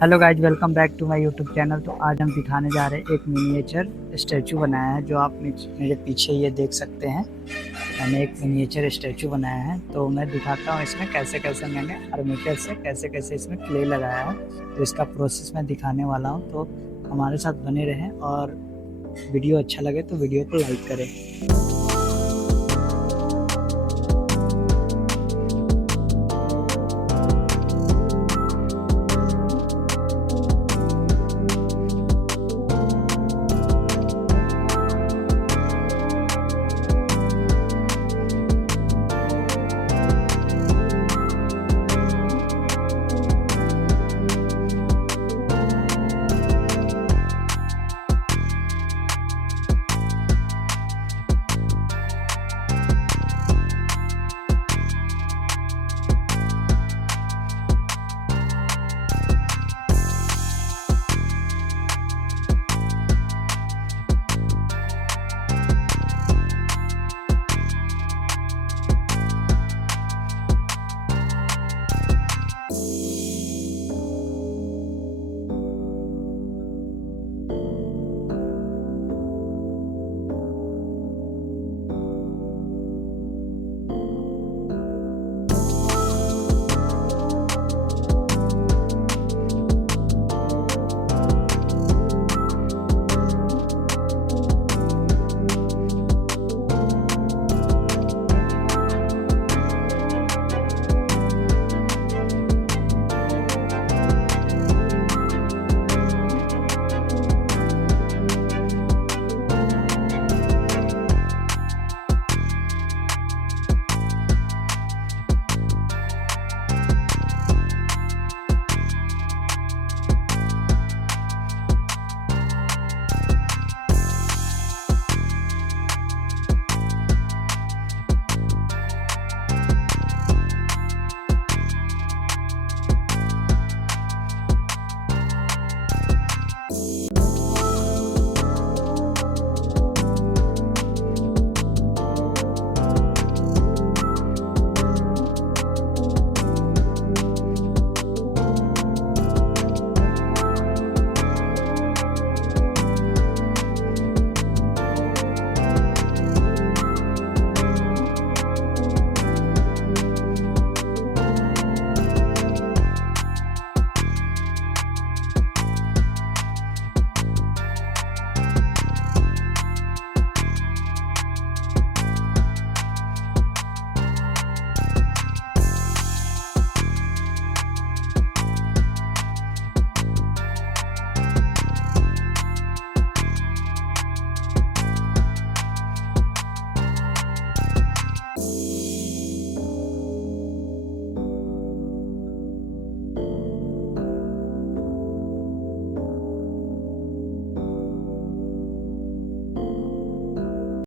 Hello guys, welcome back to my YouTube channel. तो आज हम दिखाने जा रहे हैं एक मिनिएचर स्टैचू बनाया है, जो आप मेरे पीछे ये देख सकते हैं। मैंने एक मिनिएचर स्टैचू बनाया है, तो मैं दिखाता हूँ इसमें कैसे कैसे मैंने आर्मेचर से कैसे कैसे इसमें क्ले लगाया है। तो इसका प्रोसेस मैं दिखाने वाला हूँ, तो हमारे साथ बने रहें और वीडियो अच्छा लगे तो वीडियो को लाइक करें।